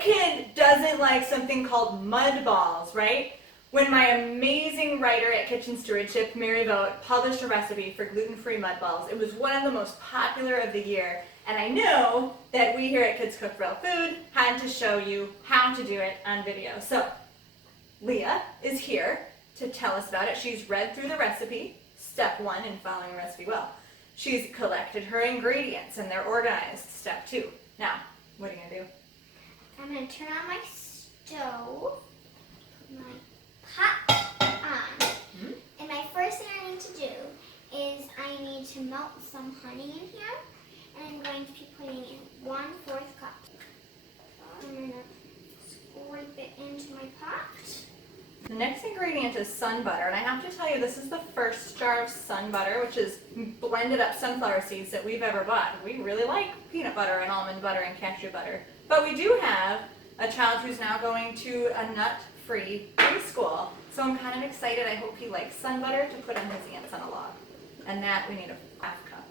What kid doesn't like something called Mudballs, right? When my amazing writer at Kitchen Stewardship, Mary Voogt, published a recipe for gluten-free Mudballs, it was one of the most popular of the year. And I know that we here at Kids Cook Real Food had to show you how to do it on video. So Leah is here to tell us about it. She's read through the recipe, step 1 in following a recipe well. She's collected her ingredients and they're organized, step 2. Now, what are you going to do? I'm going to turn on my stove, put my pot on, and my first thing I need to do is I need to melt some honey in here, and I'm going to be putting in 1/4 cup. I'm going to scrape it into my pot. The next ingredient is sun butter, and I have to tell you this is the first jar of sun butter, which is blended up sunflower seeds that we've ever bought. We really like peanut butter and almond butter and cashew butter, but we do have a child who's now going to a nut-free preschool, so I'm kind of excited. I hope he likes sun butter to put on his ants on a log, and that we need a 1/2 cup.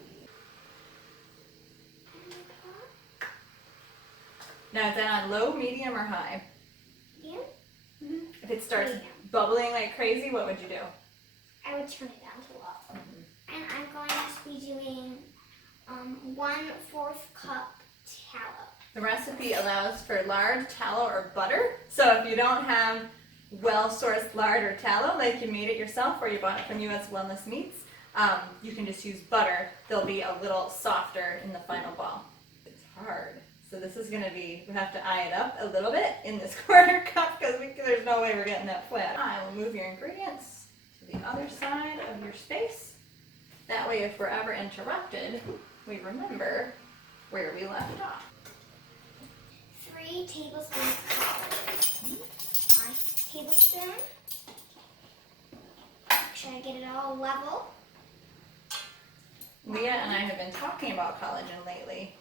Now is that on low, medium, or high? Yeah. If it starts bubbling like crazy, what would you do? I would turn it down to low. And I'm going to be doing 1/4 cup tallow. The recipe allows for lard, tallow, or butter. So if you don't have well-sourced lard or tallow, like you made it yourself or you bought it from U.S. Wellness Meats, you can just use butter. They'll be a little softer in the final ball. It's hard. So this is going to be, we have to eye it up a little bit in this 1/4 cup because there's no way we're getting that flat. I will move your ingredients to the other side of your space. That way if we're ever interrupted, we remember where we left off. 3 tablespoons of flour. My tablespoon. Make sure I get it all level. Leah and I have been talking about collagen lately.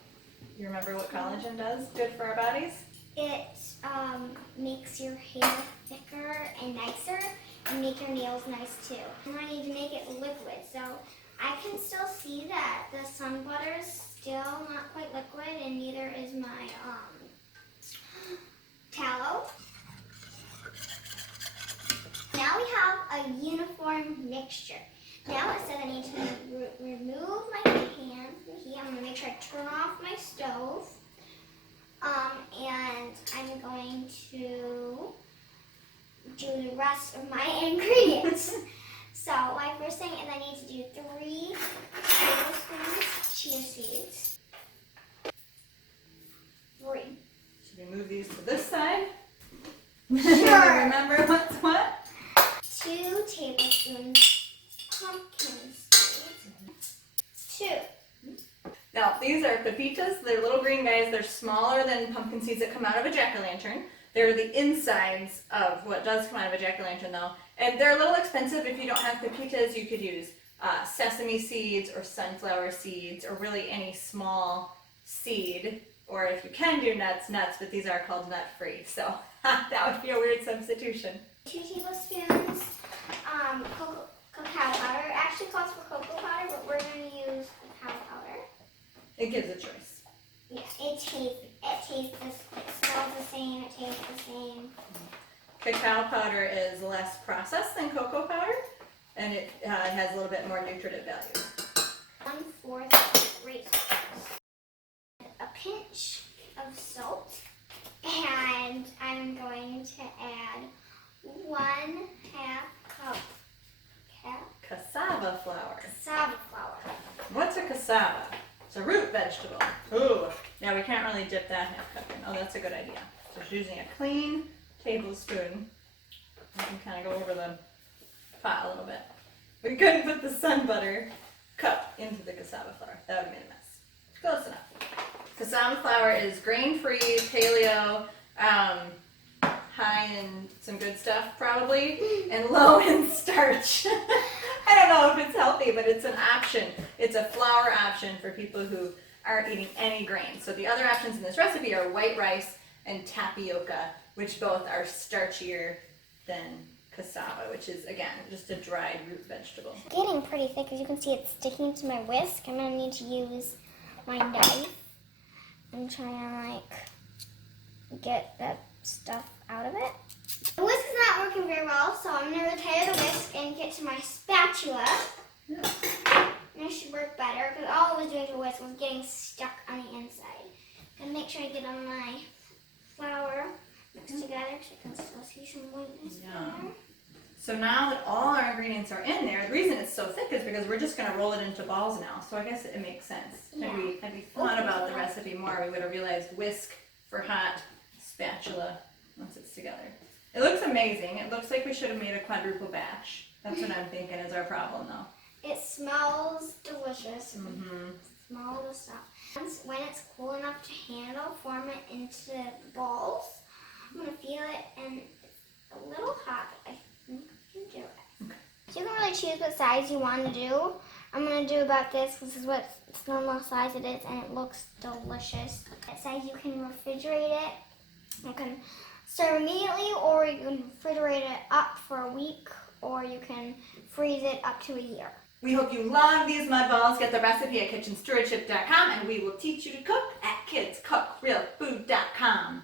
You remember what collagen does good for our bodies? It makes your hair thicker and nicer and make your nails nice too. And I need to make it liquid, so I can still see that the sun butter is still not quite liquid, and neither is my tallow. Now we have a uniform mixture. Now it says I need to remove my hand from here. I'm going to make sure I turn off my stove. And I'm going to do the rest of my ingredients. So my first thing is I need to do 3 tablespoons chia seeds. 3. Should we move these to this side? Sure. Remember what's what? 2 tablespoons pumpkin seeds. 2. Now, these are pepitas. They're little green guys. They're smaller than pumpkin seeds that come out of a jack-o'-lantern. They're the insides of what does come out of a jack-o'-lantern, though. And they're a little expensive. If you don't have pepitas, you could use sesame seeds or sunflower seeds or really any small seed. Or if you can do nuts, but these are called nut-free. So that would be a weird substitution. 2 tablespoons cacao powder. It actually calls for cocoa powder, but we're going to use cacao powder. It gives a choice. Yeah, it smells the same, it tastes the same. Cacao powder is less processed than cocoa powder, and it has a little bit more nutritive value. 1/4 raisins. A pinch of salt, and I'm going to add 1/2 cup Cassava flour. cassava flour. What's a cassava? It's a root vegetable. Ooh. Now we can't really dip that 1/2 cup in. Oh, that's a good idea. Just using a clean tablespoon. I can kind of go over the pot a little bit. We couldn't put the sun butter cup into the cassava flour. That would have made a mess. Close enough. Cassava flour is grain-free, paleo, high in some good stuff probably, and low in starch. I don't know if it's healthy, but it's an option. It's a flour option for people who aren't eating any grain. So the other options in this recipe are white rice and tapioca, which both are starchier than cassava, which is, again, just a dried root vegetable. It's getting pretty thick. As you can see, it's sticking to my whisk. I'm going to need to use my knife and try to, get that stuff out of it. The whisk is not working very well, so I'm going to retire the whisk and get to my spatula. And it should work better because all I was doing to whisk was getting stuck on the inside. And make sure I get on my flour mixed together so I can still see some whiteness there. So now that all our ingredients are in there, the reason it's so thick is because we're just going to roll it into balls now. So I guess it makes sense. Yeah. Had we thought about the recipe more, we would have realized whisk for hot, spatula once it's together. It looks amazing. It looks like we should have made a quadruple batch. That's what I'm thinking is our problem though. It smells delicious. Mm-hmm. Small the stuff. When it's cool enough to handle, form it into balls. I'm going to feel it and it's a little hot, but I think I can do it. Okay. So you can really choose what size you want to do. I'm going to do about this. This is what its normal size it is and it looks delicious. It says you can refrigerate it. You can serve immediately or you can refrigerate it up for a week or you can freeze it up to a year. We hope you love these mud balls. Get the recipe at kitchenstewardship.com and we will teach you to cook at kidscookrealfood.com.